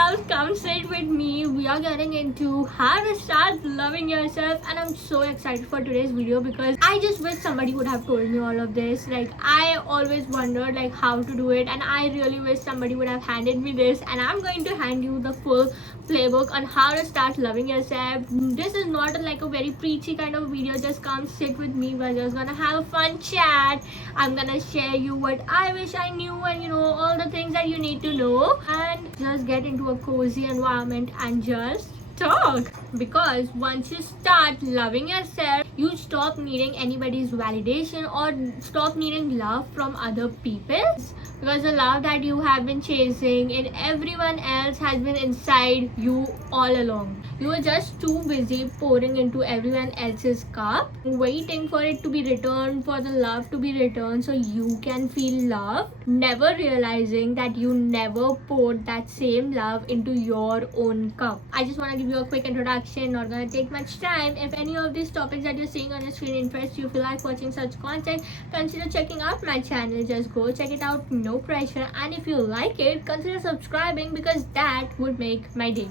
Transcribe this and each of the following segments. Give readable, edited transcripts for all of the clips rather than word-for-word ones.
loves, come sit with me. We are getting into how to start loving yourself, and I'm so excited for today's video because I just wish somebody would have told me all of this. Like, I always wondered like how to do it, and I really wish somebody would have handed me this, and I'm going to hand you the full playbook on how to start loving yourself. This is not like a very preachy kind of video. Just come sit with me. We're just gonna have a fun chat. I'm gonna share you what I wish I knew, and all the things that you need to know, and just get into a cozy environment and just talk. Because once you start loving yourself, you stop needing anybody's validation or stop needing love from other people, because the love that you have been chasing in everyone else has been inside you all along. You are just too busy pouring into everyone else's cup, waiting for it to be returned, for the love to be returned so you can feel love, never realizing that you never poured that same love into your own cup. I just want to give you a quick introduction, not gonna take much time. If any of these topics that you're seeing on your screen interest you, feel like watching such content, consider checking out my channel. Just go check it out, no pressure. And if you like it, consider subscribing, because that would make my day.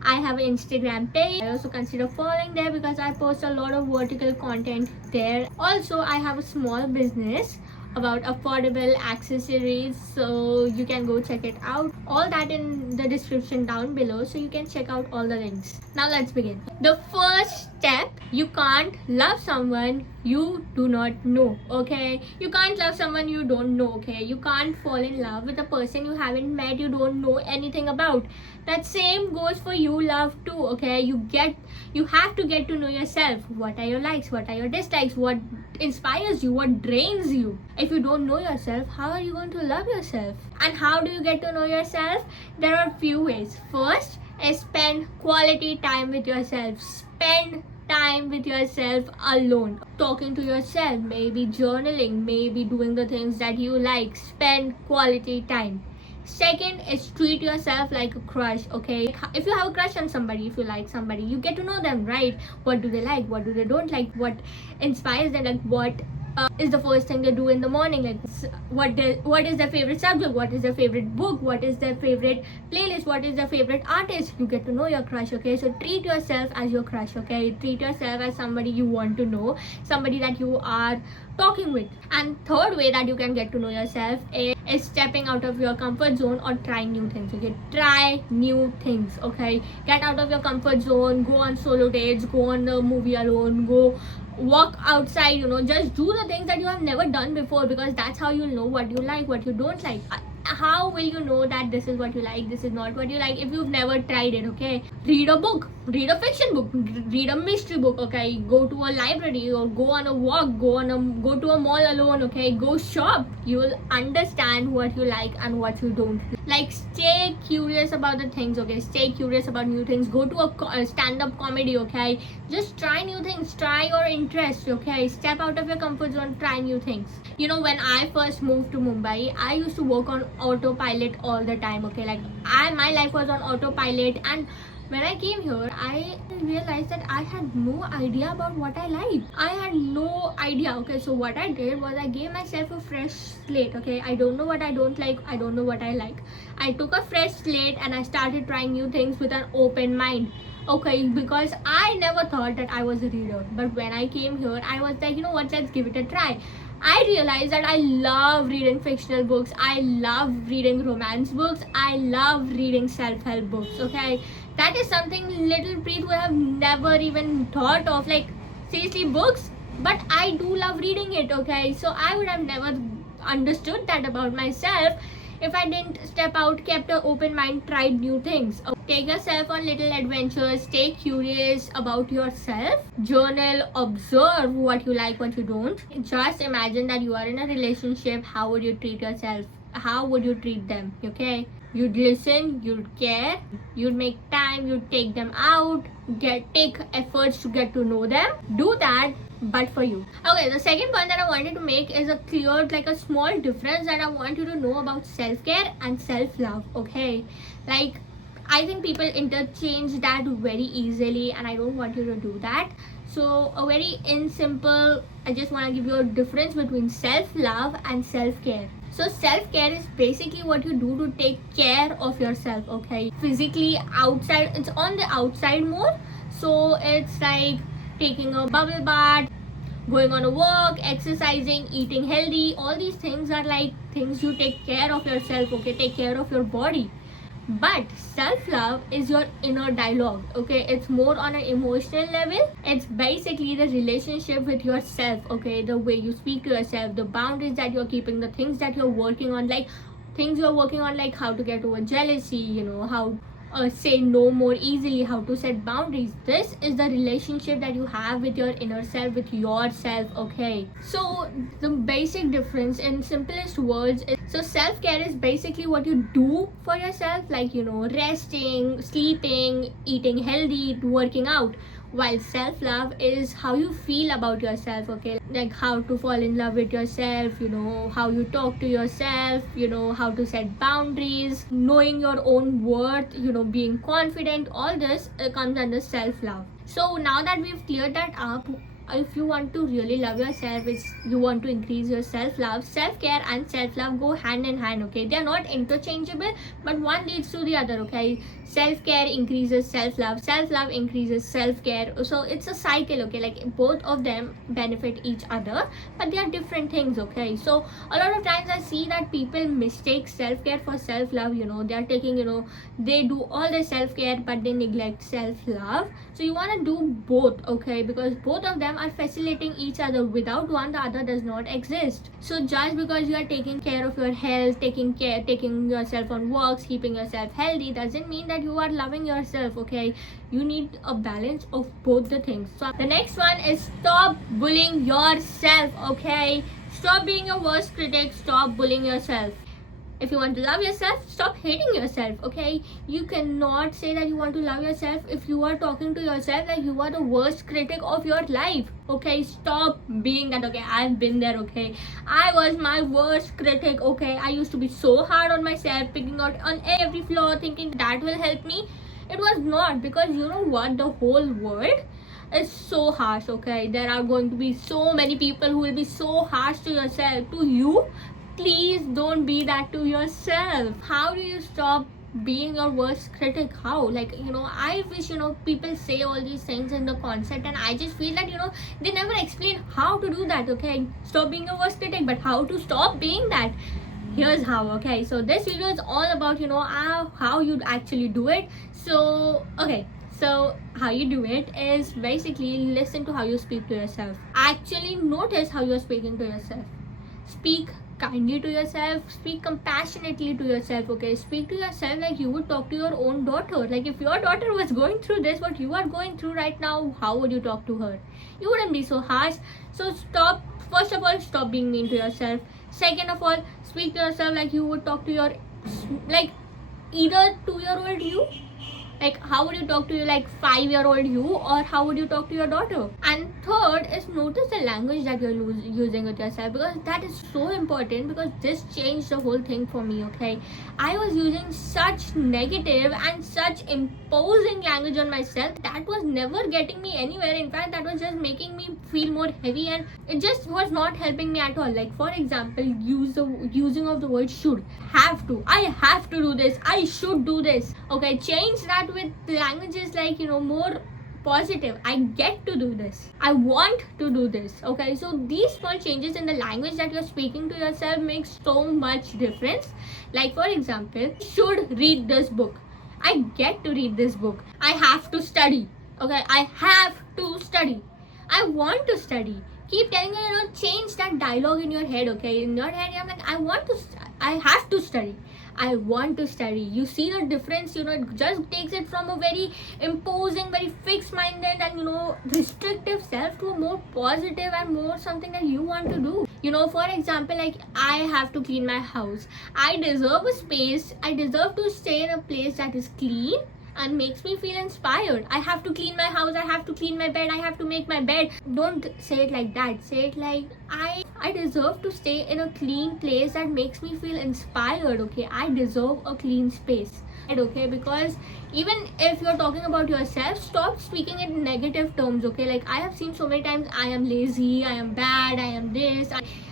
I have an Instagram page. I also consider following there because I post a lot of vertical content there. Also, I have a small business about affordable accessories, so you can go check it out. All that in the description down below, so you can check out all the links. Now let's begin. The first step, you can't love someone you do not know. Okay, you can't love someone you don't know. Okay, you can't fall in love with a person you haven't met, you don't know anything about. That same goes for you love too. Okay, you have to get to know yourself. What are your likes, what are your dislikes, what inspires you, what drains you? If you don't know yourself, how are you going to love yourself? And how do you get to know yourself? There are a few ways. First is spend quality time with yourself. Spend time with yourself alone, talking to yourself, maybe journaling, maybe doing the things that you like. Spend quality time. Second is treat yourself like a crush. Okay, if you have a crush on somebody, if you like somebody, you get to know them, right? What do they like, what do they don't like, what inspires them, like what is the first thing they do in the morning, like what is their favorite subject, what is their favorite book, what is their favorite playlist, what is their favorite artist. You get to know your crush. Okay, so treat yourself as your crush. Okay, treat yourself as somebody you want to know, somebody that you are talking with. And third way that you can get to know yourself is stepping out of your comfort zone or trying new things. Okay, try new things. Okay, get out of your comfort zone, go on solo dates, go on a movie alone, go walk outside, just do the things that you have never done before, because that's how you'll know what you like, what you don't like. How will you know that this is what you like, this is not what you like, if you've never tried it? Okay, read a book, read a fiction book, read a mystery book. Okay, go to a library or go on a walk, go to a mall alone. Okay, go shop. You will understand what you like and what you don't like. Stay curious about the things. Okay, stay curious about new things. Go to a stand-up comedy. Okay, just try new things, try your interest. Okay, step out of your comfort zone, try new things. When I first moved to Mumbai, I used to work on autopilot all the time. Okay, like my life was on autopilot, and when I came here, I realized that I had no idea about what I like. I had no idea. Okay, so what I did was I gave myself a fresh slate. Okay, I don't know what I don't like, I don't know what I like. I took a fresh slate and I started trying new things with an open mind. Okay, because I never thought that I was a reader, but when I came here, I was like, what, let's give it a try. I realized that I love reading fictional books, I love reading romance books, I love reading self-help books. Okay, that is something little Preet would have never even thought of, like seriously books, but I do love reading it. Okay, so I would have never understood that about myself if I didn't step out, kept an open mind, tried new things. Take yourself on little adventures, stay curious about yourself, journal, observe what you like, what you don't. Just imagine that you are in a relationship. How would you treat yourself? How would you treat them? Okay, you'd listen, you'd care, you'd make time, you'd take them out, take efforts to get to know them. Do that, but for you. Okay, the second point that I wanted to make is a small difference that I want you to know about self-care and self-love. Okay, like I think people interchange that very easily, and I don't want you to do that. So a very simple, I just want to give you a difference between self-love and self-care. So self-care is basically what you do to take care of yourself, okay? Physically outside, it's on the outside more. So it's like taking a bubble bath, going on a walk, exercising, eating healthy. All these things are like things you take care of yourself, okay? Take care of your body. But self-love is your inner dialogue, okay? It's more on an emotional level. It's basically the relationship with yourself, okay? The way you speak to yourself, the boundaries that you're keeping, the things that you're working on, like things you're working on, like how to get over jealousy, you know, how say no more easily, how to set boundaries. This is the relationship that you have with your inner self, with yourself, okay? So the basic difference in simplest words is, so self-care is basically what you do for yourself, like, you know, resting, sleeping, eating healthy, working out. While self-love is how you feel about yourself, okay? Like how to fall in love with yourself, you know, how you talk to yourself, you know, how to set boundaries, knowing your own worth, you know, being confident. All this comes under self-love. So now that we've cleared that up, if you want to really love yourself, is you want to increase your self-love, self-care and self-love go hand in hand, okay? They are not interchangeable, but one leads to the other, okay? Self-care increases self-love, self-love increases self-care. So it's a cycle, okay? Like both of them benefit each other, but they are different things, okay? So a lot of times I see that people mistake self-care for self-love, you know. They are taking, you know, they do all the self-care but they neglect self-love. So you want to do both, okay? Because both of them are facilitating each other. Without one, the other does not exist. So just because you are taking care of your health, taking yourself on walks, keeping yourself healthy, doesn't mean that you are loving yourself, okay? You need a balance of both the things. So the next one is stop bullying yourself, okay? Stop being your worst critic. Stop bullying yourself. If you want to love yourself, stop hating yourself, okay? You cannot say that you want to love yourself if you are talking to yourself like you are the worst critic of your life, okay? Stop being that, okay? I've been there, okay? I was my worst critic, okay? I used to be so hard on myself, picking out on every flaw, thinking that will help me. It was not, because you know what? The whole world is so harsh, okay? There are going to be so many people who will be so harsh to yourself, to you. Please don't be that to yourself. How do you stop being your worst critic? How? Like, you know, I wish, you know, people say all these things in the concept, and I just feel that, you know, they never explain how to do that, okay? Stop being your worst critic, but how to stop being that? Here's how, okay? So this video is all about, you know, how you actually do it. So, okay. So how you do it is basically listen to how you speak to yourself. Actually notice how you're speaking to yourself. Speak kindly to yourself, speak compassionately to yourself, okay? Speak to yourself like you would talk to your own daughter. Like if your daughter was going through this, what you are going through right now, how would you talk to her? You wouldn't be so harsh. So stop, first of all, stop being mean to yourself. Second of all, speak to yourself like you would talk to your, like, either 2-year-old you, like how would you talk to your like 5-year-old you, or how would you talk to your daughter? And third is notice the language that you're using with yourself, because that is so important, because this changed the whole thing for me, okay? I was using such negative and such imposing language on myself that was never getting me anywhere. In fact, that was just making me feel more heavy, and it just was not helping me at all. Like for example, using of the word should, have to, I have to do this, I should do this, okay? Change that with languages like, you know, more positive. I get to do this, I want to do this, okay? So these small changes in the language that you're speaking to yourself makes so much difference. Like for example, should read this book, I get to read this book. I have to study, okay? I have to study. I want to study. Keep telling you, you know, change that dialogue in your head, okay? In your head, you're like, I have to study. I want to study. You see the difference, you know? It just takes it from a very imposing, very fixed-minded and, you know, restrictive self to a more positive and more something that you want to do. You know, for example, like I have to clean my house. I deserve a space. I deserve to stay in a place that is clean and makes me feel inspired. I have to clean my house, I have to clean my bed, I have to make my bed. Don't say it like that. Say it like I deserve to stay in a clean place that makes me feel inspired, okay? I deserve a clean space, okay? Because even if you're talking about yourself, stop speaking in negative terms, okay? Like I have seen so many times, I am lazy, I am bad, I am this,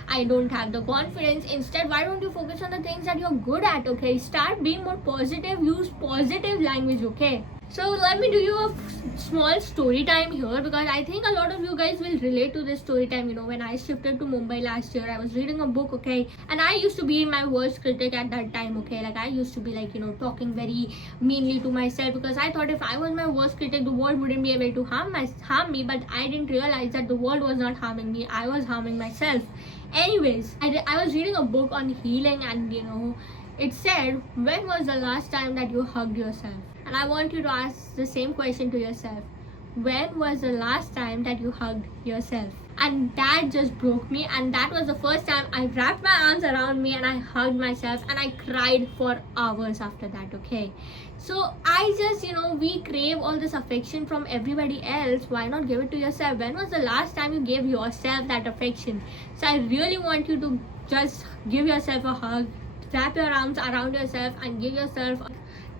I don't have the confidence. Instead, why don't you focus on the things that you're good at? Okay, start being more positive, use positive language. Okay, so let me do you a small story time here, because I think a lot of you guys will relate to this story time. When I shifted to Mumbai last year, I was reading a book, okay, and I used to be my worst critic at that time, okay. Like, I used to be like, talking very meanly to myself, because I thought if I was my worst critic, the world wouldn't be able to harm me. But I didn't realize that the world was not harming me, I was harming myself. Anyways, I was reading a book on healing, and it said, when was the last time that you hugged yourself? And I want you to ask the same question to yourself. When was the last time that you hugged yourself? And that just broke me, and that was the first time I wrapped my arms around me and I hugged myself, and I cried for hours after that, okay. So I just, we crave all this affection from everybody else. Why not give it to yourself? When was the last time you gave yourself that affection? So I really want you to just give yourself a hug, wrap your arms around yourself and give yourself a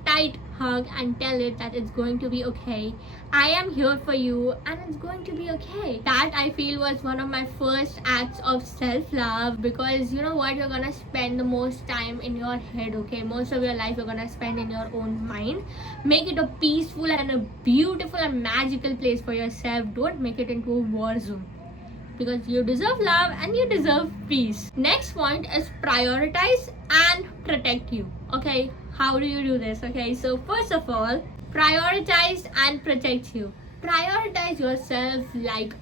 tight hug and tell it that it's going to be okay. I am here for you and it's going to be okay. That, I feel, was one of my first acts of self-love, because you know what, you're gonna spend the most time in your head, okay. Most of your life you're gonna spend in your own mind. Make it a peaceful and a beautiful and magical place for yourself. Don't make it into a war zone, because you deserve love and you deserve peace. Next point is prioritize and protect you. Okay, how do you do this? Okay, so first of all, prioritize and protect you. Prioritize yourself like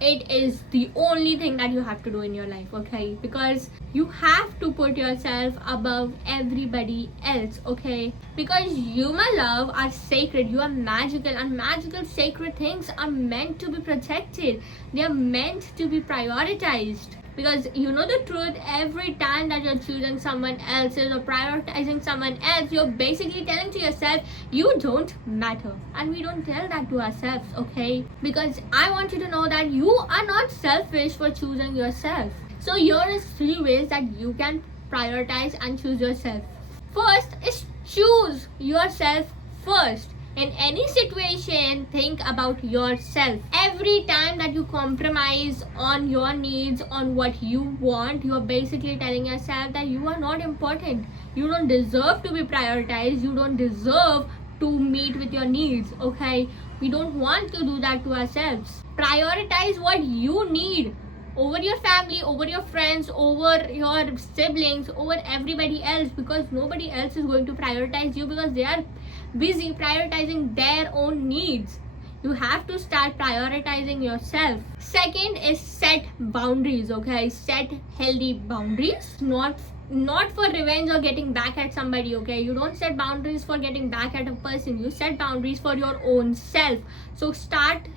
it is the only thing that you have to do in your life, okay? Because you have to put yourself above everybody else, okay? Because you, my love, are sacred. You are magical, and magical sacred things are meant to be protected. They are meant to be prioritized. Because the truth, every time that you're choosing someone else's or prioritizing someone else, you're basically telling to yourself, you don't matter. And we don't tell that to ourselves, okay? Because I want you to know that you are not selfish for choosing yourself. So here is 3 ways that you can prioritize and choose yourself. First is choose yourself first. In any situation, think about yourself. Every time that you compromise on your needs, on what you want, you're basically telling yourself that you are not important. You don't deserve to be prioritized. You don't deserve to meet with your needs, okay? We don't want to do that to ourselves. Prioritize what you need over your family, over your friends, over your siblings, over everybody else, because nobody else is going to prioritize you, because they are busy prioritizing their own needs. You have to start prioritizing yourself. Second is set boundaries, okay? Set healthy boundaries, not for revenge or getting back at somebody, okay? You don't set boundaries for getting back at a person. You set boundaries for your own self. So start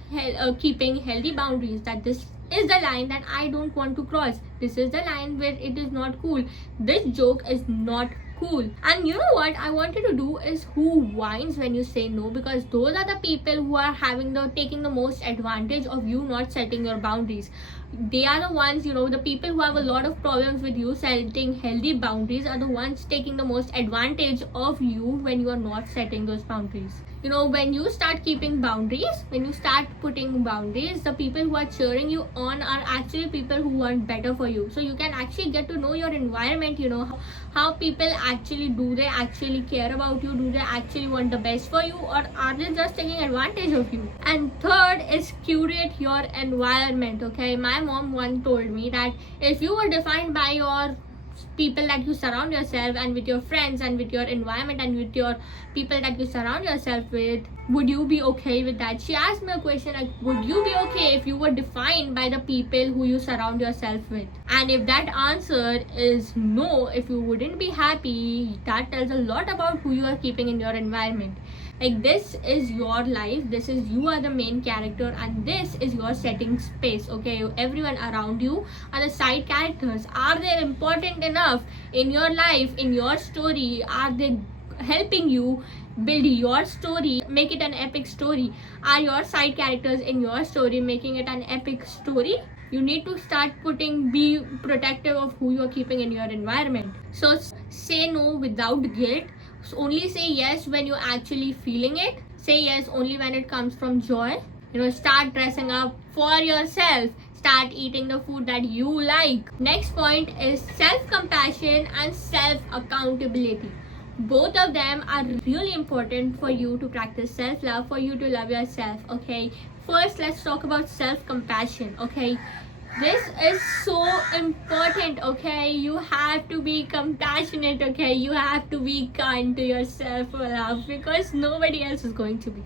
keeping healthy boundaries, that this is the line that I don't want to cross. This is the line where it is not cool. This joke is not cool. And you know what I want you to do is who whines when you say no, because those are the people who are taking the most advantage of you not setting your boundaries. They are the ones, the people who have a lot of problems with you setting healthy boundaries are the ones taking the most advantage of you when you are not setting those boundaries. When you start keeping boundaries, when you start putting boundaries, the people who are cheering you on are actually people who want better for you. So you can actually get to know your environment, how people actually, do they actually care about you? Do they actually want the best for you, or are they just taking advantage of you? And third is curate your environment, okay? My mom once told me that if you were defined by your people that you surround yourself and with your friends and with your environment and with your people that you surround yourself with, would you be okay with that? She asked me a question like, would you be okay if you were defined by the people who you surround yourself with? And if that answer is no, if you wouldn't be happy, that tells a lot about who you are keeping in your environment. Like, this is your life, you are the main character, and this is your setting space, okay? Everyone around you are the side characters. Are they important enough in your life, in your story? Are they helping you build your story, make it an epic story? Are your side characters in your story making it an epic story? You need to start be protective of who you are keeping in your environment. So say no without guilt. So only say yes when you're actually feeling it. Say yes only when it comes from joy. Start dressing up for yourself. start eating the food that you like. Next point is self-compassion and self-accountability. Both of them are really important for you to practice self-love, for you to love yourself. Okay, first let's talk about self-compassion. Okay, this is so important. Okay, you have to be compassionate. Okay, you have to be kind to yourself, love, because nobody else is going to be.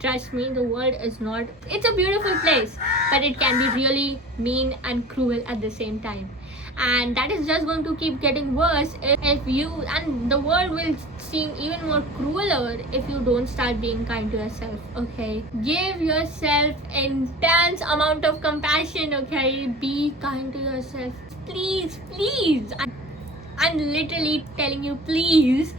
Trust me, the world is not, it's a beautiful place, but it can be really mean and cruel at the same time. And that is just going to keep getting worse if you, and the world will seem even more crueler if you don't start being kind to yourself. Okay, give yourself intense amount of compassion. Okay, be kind to yourself, please, please. I'm literally telling you, please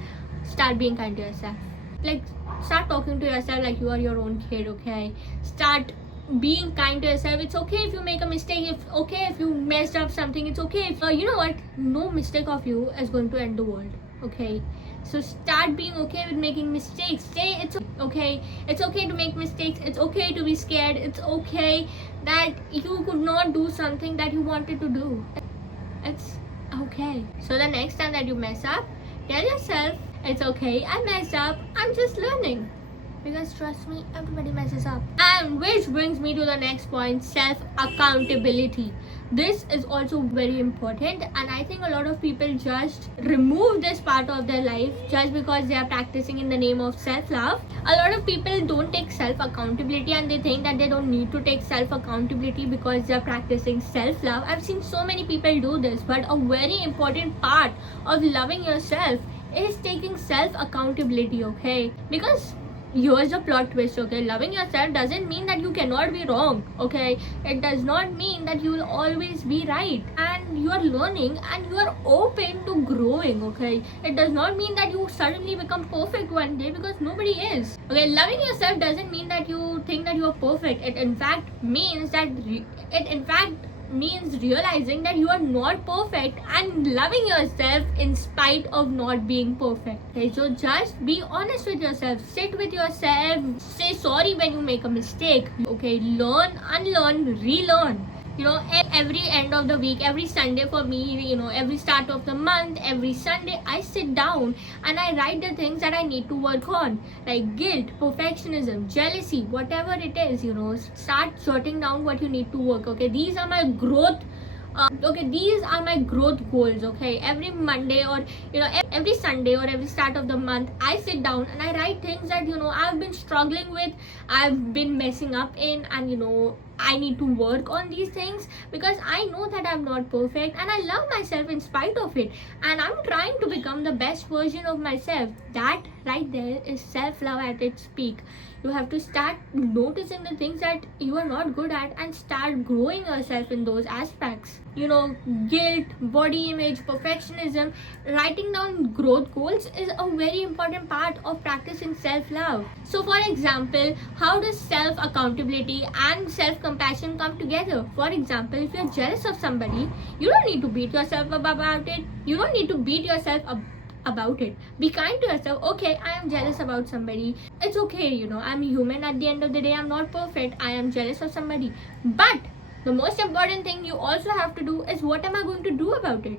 start being kind to yourself. Like, start talking to yourself like you are your own kid. Okay, start being kind to yourself. It's okay if you make a mistake. It's okay if you messed up something. It's okay if you know what, no mistake of you is going to end the world. Okay, so start being okay with making mistakes. Say it's okay, it's okay to make mistakes. It's okay to be scared. It's okay that you could not do something that you wanted to do. It's okay. So the next time that you mess up, tell yourself, it's okay, I messed up, I'm just learning. Because trust me, everybody messes up. And which brings me to the next point, self-accountability. This is also very important, and I think a lot of people just remove this part of their life just because they are practicing in the name of self-love. A lot of people don't take self-accountability, and they think that they don't need to take self-accountability because they are practicing self-love. I've seen so many people do this, but a very important part of loving yourself is taking self-accountability. Okay, because here's the plot twist. Okay, loving yourself doesn't mean that you cannot be wrong. Okay, it does not mean that you will always be right, and you are learning and you are open to growing. Okay, it does not mean that you suddenly become perfect one day, because nobody is. Okay, loving yourself doesn't mean that you think that you are perfect. It in fact means that means realizing that you are not perfect and loving yourself in spite of not being perfect. Okay, so just be honest with yourself, sit with yourself, say sorry when you make a mistake. Okay, learn, unlearn, relearn. Every end of the week, every Sunday for me, every start of the month, every Sunday, I sit down and I write the things that I need to work on, like guilt, perfectionism, jealousy, whatever it is. Start jotting down what you need to work. Okay, these are my growth these are my growth goals. Okay, every Monday, or every Sunday, or every start of the month, I sit down and I write things that I've been struggling with, I've been messing up in, and I need to work on these things, because I know that I'm not perfect and I love myself in spite of it, and I'm trying to become the best version of myself. That right there is self-love at its peak. You have to start noticing the things that you are not good at and start growing yourself in those aspects. Guilt, body image, perfectionism, writing down growth goals is a very important part of practicing self-love. So for example, how does self-accountability and self-compassion come together? For example, if you're jealous of somebody, you don't need to beat yourself up about it. You don't need to beat yourself up about it. Be kind to yourself. Okay, I am jealous about somebody. It's okay, I'm human. At the end of the day, I'm not perfect. I am jealous of somebody. But the most important thing you also have to do is, what am I going to do about it?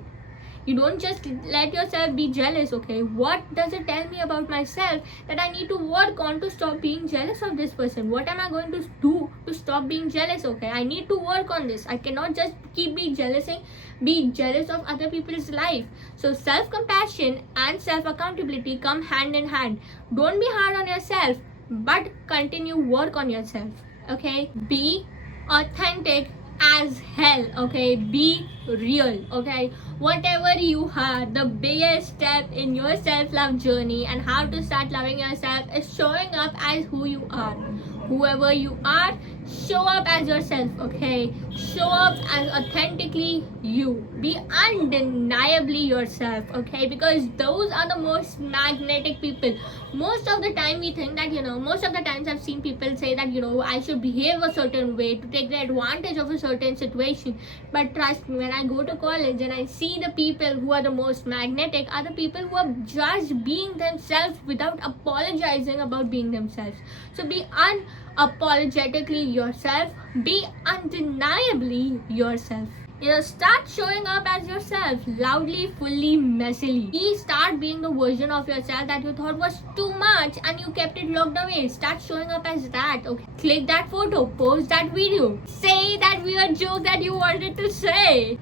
You don't just let yourself be jealous. Okay, what does it tell me about myself that I need to work on to stop being jealous of this person? What am I going to do to stop being jealous? Okay, I need to work on this. I cannot just keep being jealous of other people's life. So self-compassion and self-accountability come hand in hand. Don't be hard on yourself, but continue work on yourself. Okay, be authentic as hell. Okay, be real. Okay, whatever you are, the biggest step in your self-love journey and how to start loving yourself is showing up as who you are. Whoever you are, show up as yourself. Okay, show up as authentically you. Be undeniably yourself. Okay, because those are the most magnetic people. Most of the time we think that most of the times I've seen people say that I should behave a certain way to take the advantage of a certain situation. But trust me, when I go to college and I see the people who are the most magnetic are the people who are just being themselves without apologizing about being themselves. So be apologetically yourself. Be undeniably yourself. Start showing up as yourself, loudly, fully, messily. Start being the version of yourself that you thought was too much and you kept it locked away. Start showing up as that, okay? Click that photo, post that video, say that weird joke that you wanted to say.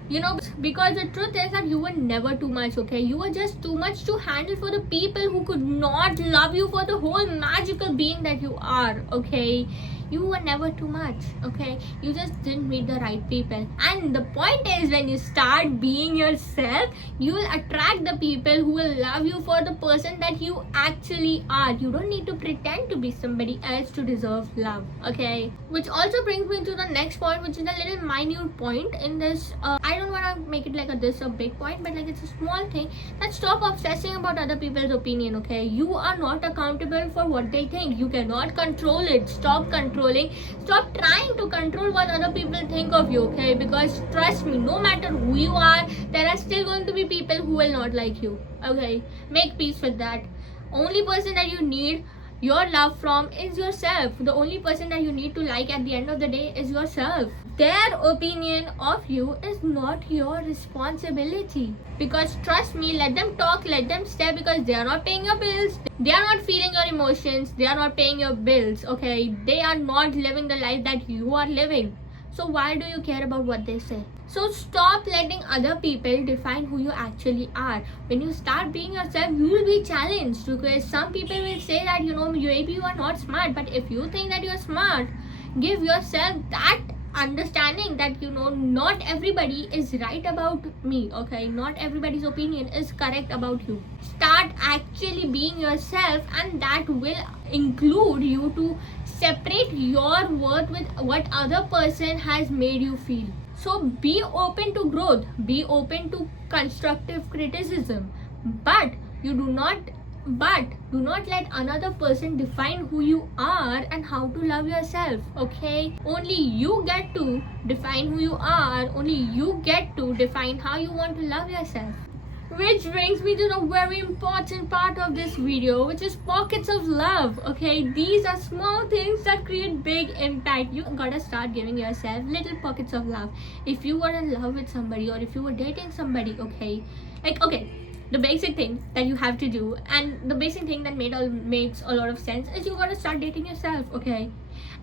Because the truth is that you were never too much, okay? You were just too much to handle for the people who could not love you for the whole magical being that you are, okay? You were never too much, okay? You just didn't meet the right people. And the point is, when you start being yourself, you will attract the people who will love you for the person that you actually are. You don't need to pretend to be somebody else to deserve love, okay? Which also brings me to the next point, which is a little minute point in this. I don't want to make it like a big point, but like it's a small thing. That stop obsessing about other people's opinion, okay? You are not accountable for what they think. You cannot control it. Stop trying to control what other people think of you, okay? Because trust me, no matter who you are, there are still going to be people who will not like you, okay? Make peace with that. Only person that you need your love from is yourself. The only person that you need to like at the end of the day is yourself. Their opinion of you is not your responsibility. Because trust me, let them talk, let them stay, because they are not paying your bills. They are not feeling your emotions. They are not paying your bills, okay? They are not living the life that you are living. So why do you care about what they say? So stop letting other people define who you actually are. When you start being yourself, you will be challenged, because some people will say that maybe you are not smart, but if you think that you are smart, give yourself that understanding that not everybody is right about me, okay? Not everybody's opinion is correct about you. Start actually being yourself, and that will include you to separate your worth with what other person has made you feel. So be open to growth, be open to constructive criticism, but do not let another person define who you are and how to love yourself, okay? Only you get to define who you are. Only you get to define how you want to love yourself. Which brings me to the very important part of this video, which is pockets of love, okay? These are small things that create big impact. You gotta start giving yourself little pockets of love. If you were in love with somebody, or if you were dating somebody, okay? The basic thing that you have to do, and the basic thing that makes a lot of sense, is you gotta start dating yourself, okay?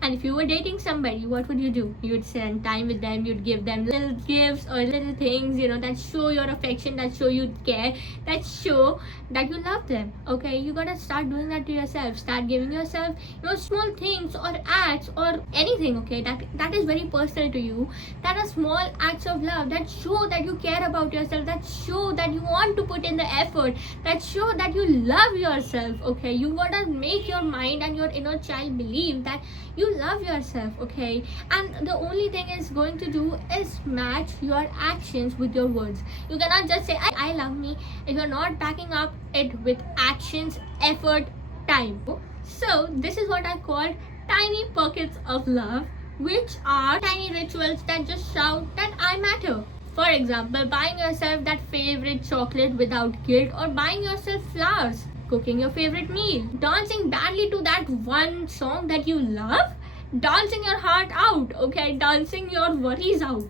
And if you were dating somebody, what would you do? You would spend time with them, you'd give them little gifts or little things, that show your affection, that show you care, that show that you love them, okay? You gotta start doing that to yourself. Start giving yourself, small things or acts or anything, okay? That is very personal to you. That are small acts of love that show that you care about yourself, that show that you want to put in the effort, that show that you love yourself, okay? You gotta make your mind and your inner child believe that you love yourself, okay? And the only thing is going to do is match your actions with your words. You cannot just say I love me if you're not backing up it with actions, effort, time. So this is what I call tiny pockets of love, which are tiny rituals that just shout that I matter. For example, buying yourself that favorite chocolate without guilt, or buying yourself flowers, cooking your favorite meal, dancing badly to that one song that you love, dancing your heart out, okay? Dancing your worries out.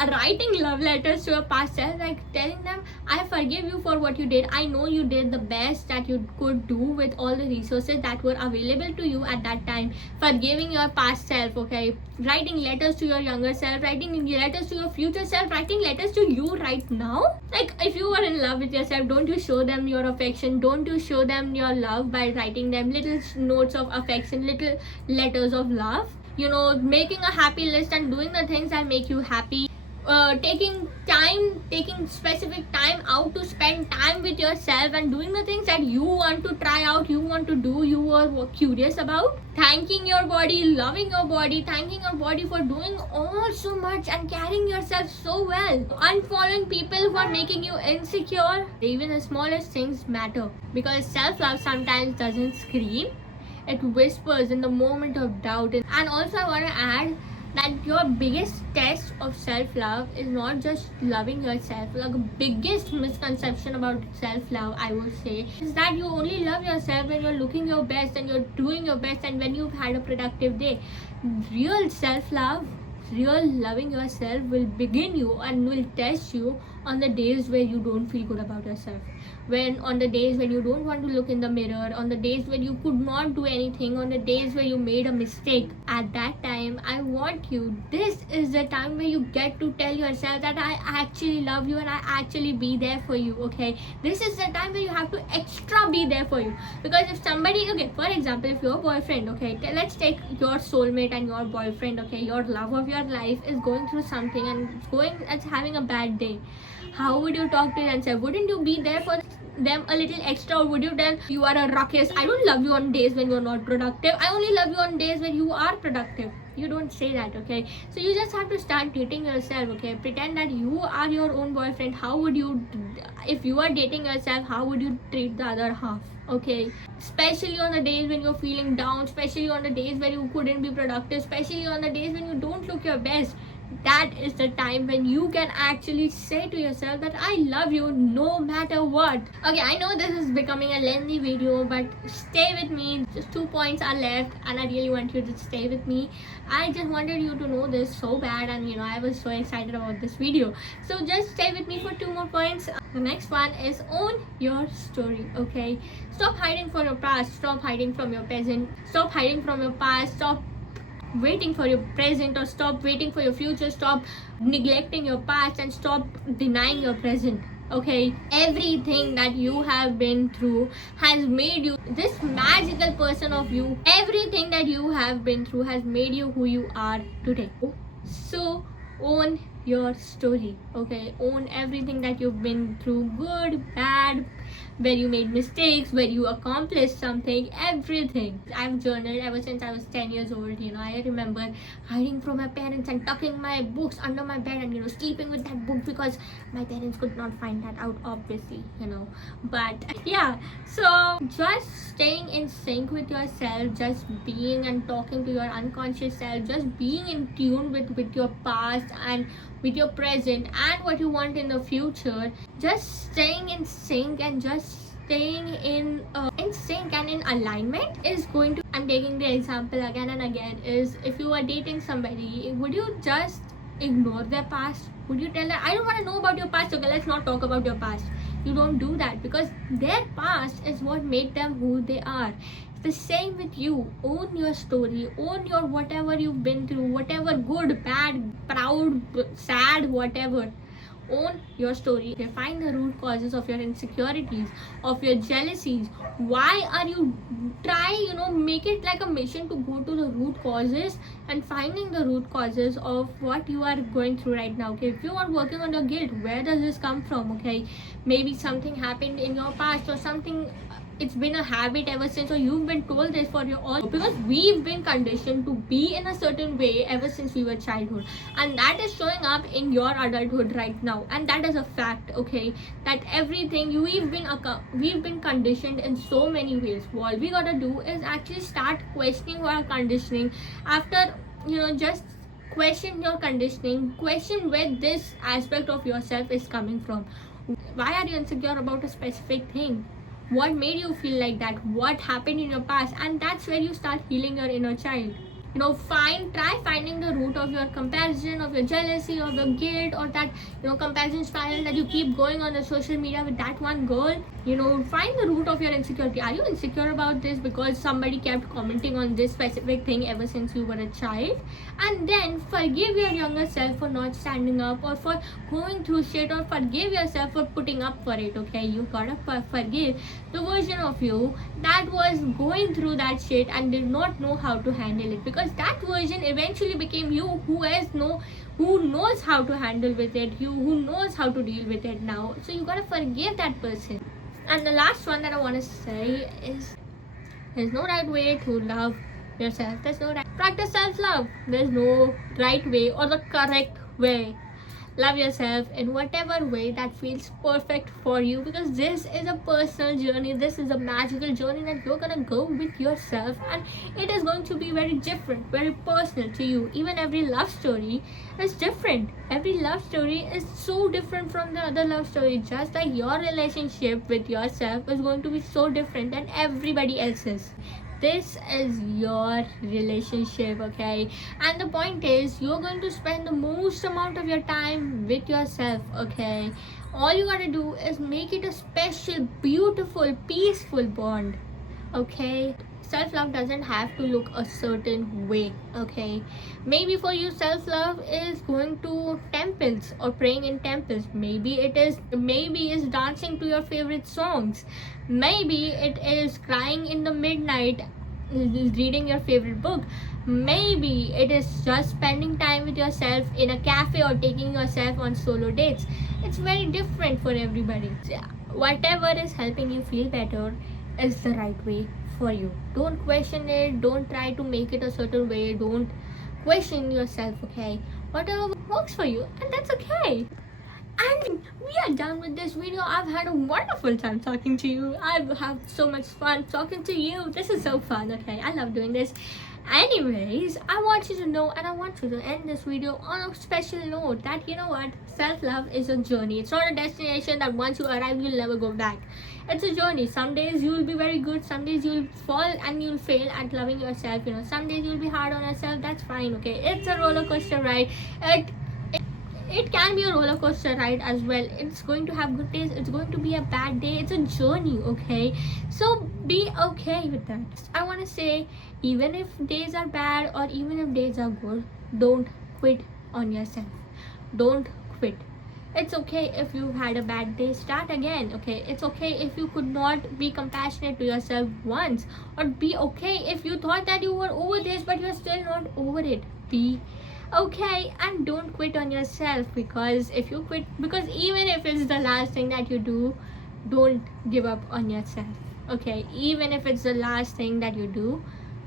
Writing love letters to your past self, like telling them, I forgive you for what you did. I know you did the best that you could do with all the resources that were available to you at that time. Forgiving your past self, okay? Writing letters to your younger self, writing letters to your future self, writing letters to you right now. Like, if you are in love with yourself, don't you show them your affection, don't you show them your love by writing them little notes of affection, little letters of love. Making a happy list and doing the things that make you happy. Taking specific time out to spend time with yourself and doing the things that you want to try out, you want to do, you are curious about. Thanking your body, loving your body, thanking your body for doing all so much and carrying yourself so well. Unfollowing people who are making you insecure. Even the smallest things matter, because self-love sometimes doesn't scream, it whispers in the moment of doubt. And also I want to add that your biggest test of self-love is not just loving yourself. Like, the biggest misconception about self-love, I would say, is that you only love yourself when you're looking your best and you're doing your best and when you've had a productive day. Real self-love, real loving yourself will begin you and will test you on the days where you don't feel good about yourself, when on the days when you don't want to look in the mirror, on the days when you could not do anything, on the days where you made a mistake. At that time, I want you, this is the time where you get to tell yourself that I actually love you and I actually be there for you. Okay, this is the time where you have to extra be there for you. Because if somebody, okay, for example, if your boyfriend, okay, let's take your soulmate and your boyfriend, okay, your love of your life is going through something and having a bad day, how would you talk to yourself? Wouldn't you be there for them a little extra, or would you tell you are a ruckus, I don't love you on days when you're not productive, I only love you on days when you are productive? You don't say that. Okay, so you just have to start dating yourself. Okay, pretend that you are your own boyfriend. How would you, if you are dating yourself, how would you treat the other half? Okay, especially on the days when you're feeling down, especially on the days where you couldn't be productive, especially on the days when you don't look your best. That is the time when you can actually say to yourself that I love you no matter what. Okay, I know this is becoming a lengthy video, but stay with me. Just 2 points are left and I really want you to stay with me. I just wanted you to know this so bad, and I was so excited about this video. So just stay with me for 2 more points. The next one is own your story. Okay, stop hiding from your past, stop hiding from your present, stop hiding from your past, stop waiting for your present, or stop waiting for your future, stop neglecting your past and stop denying your present. Okay, everything that you have been through has made you this magical person of you. Everything that you have been through has made you who you are today. So own your story. Okay, own everything that you've been through, good, bad, where you made mistakes, where you accomplished something, everything. I've journaled ever since I was 10 years old. I remember hiding from my parents and tucking my books under my bed and sleeping with that book because my parents could not find that out, obviously. But yeah, so just staying in sync with yourself, just being and talking to your unconscious self, just being in tune with your past and with your present and what you want in the future, just staying in sync and just staying in sync and in alignment is going to, I'm taking the example again and again, is if you are dating somebody, would you just ignore their past? Would you tell them, I don't want to know about your past, okay, let's not talk about your past? You don't do that, because their past is what made them who they are. The same with you. Own your story, own your whatever you've been through, whatever good, bad, proud, sad, whatever. Own your story. Find the root causes of your insecurities, of your jealousies. Why are you make it like a mission to go to the root causes and finding the root causes of what you are going through right now. Okay, if you are working on your guilt, where does this come from? Okay, maybe something happened in your past, or something, it's been a habit ever since, or you've been told this for your all, because we've been conditioned to be in a certain way ever since we were childhood, and that is showing up in your adulthood right now, and that is a fact. Okay, that everything we've been conditioned in so many ways. All we gotta do is actually start questioning our conditioning. After just question your conditioning, question where this aspect of yourself is coming from. Why are you insecure about a specific thing? What made you feel like that? What happened in your past? And that's where you start healing your inner child. Try finding the root of your comparison, of your jealousy, of your guilt, or that comparison spiral that you keep going on the social media with that one girl. Find the root of your insecurity. Are you insecure about this because somebody kept commenting on this specific thing ever since you were a child? And then forgive your younger self for not standing up, or for going through shit, or forgive yourself for putting up for it. Okay, you gotta forgive the version of you that was going through that shit and did not know how to handle it, because that version eventually became you, who knows how to handle with it, who knows how to deal with it now. So you gotta forgive that person. And the last one that I want to say is, there's no right way to love yourself. There's no right. Practice self-love. There's no right way or the correct way. love yourself in whatever way that feels perfect for you, because this is a personal journey, this is a magical journey that you're gonna go with yourself, and it is going to be very different, very personal to you. Even every love story is different, every love story is so different from the other love story, just like your relationship with yourself is going to be so different than everybody else's. This is your relationship, okay? And the point is, you're going to spend the most amount of your time with yourself, okay? All you gotta do is make it a special, beautiful, peaceful bond, okay? Self-love doesn't have to look a certain way, okay? Maybe for you, self-love is going to temples or praying in temples. Maybe it's dancing to your favorite songs. Maybe it is crying in the midnight, reading your favorite book. Maybe it is just spending time with yourself in a cafe or taking yourself on solo dates. It's very different for everybody. Whatever is helping you feel better is the right way for you. Don't question it, don't try to make it a certain way, don't question yourself, okay? Whatever works for you, and that's okay. And we are done with this video. I've had a wonderful time talking to you. I've had so much fun talking to you. This is so fun, okay? I love doing this. Anyways, I want you to know, and I want you to end this video on a special note, that you know what, self-love is a journey. It's not a destination that once you arrive you'll never go back. It's a journey. Some days you'll be very good, some days you'll fall and you'll fail at loving yourself, you know. Some days you'll be hard on yourself. That's fine, okay? It's a roller coaster ride. It can be a roller coaster ride as well. It's going to have good days, it's going to be a bad day. It's a journey, okay? So be okay with that. I want to say, even if days are bad or even if days are good, don't quit on yourself. Don't quit. It's okay if you've had a bad day, start again, okay? It's okay if you could not be compassionate to yourself once, or be okay if you thought that you were over this but you're still not over it. Be okay, and don't quit on yourself, because if you quit, because even if it's the last thing that you do, don't give up on yourself, okay? Even if it's the last thing that you do,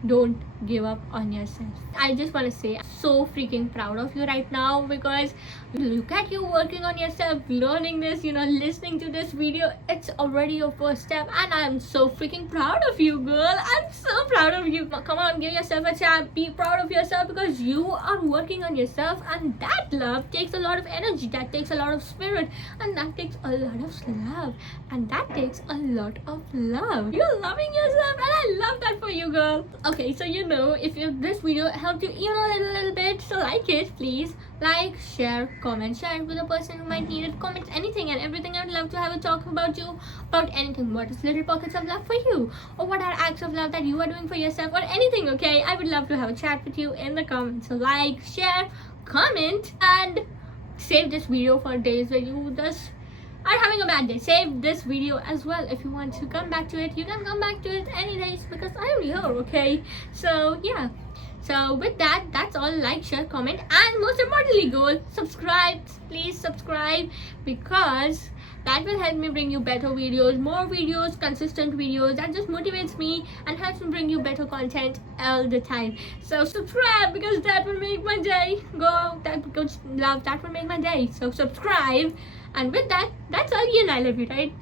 don't give up on yourself. I just want to say, I'm so freaking proud of you right now, because look at you working on yourself, learning this, you know, listening to this video. It's already your first step, and I'm so freaking proud of you, girl. I'm so proud of you. Come on, give yourself a chance. Be proud of yourself, because you are working on yourself, and that love takes a lot of energy, that takes a lot of spirit, and that takes a lot of love, and that takes a lot of love. You're loving yourself, and I love that for you, girl. Okay, so you know, if this video helped you even a little bit, so like it, please. Like, share, comment, share it with a person who might need it. Comment anything and everything. I'd love to have a talk about you, about anything. What is little pockets of love for you, or what are acts of love that you are doing for yourself, or anything, okay? I would love to have a chat with you in the comments. So like, share, comment, and save this video for days where you just are having a bad day. Save this video as well. If you want to come back to it, you can come back to it any days, because I am here, okay? So yeah, so with that, that's all. Like, share, comment, and most importantly, go subscribe. Please subscribe, because that will help me bring you better videos, more videos, consistent videos. That just motivates me and helps me bring you better content all the time. So subscribe, because that will make my day. That will make my day. So subscribe. And with that, that's all. You and I love you, right?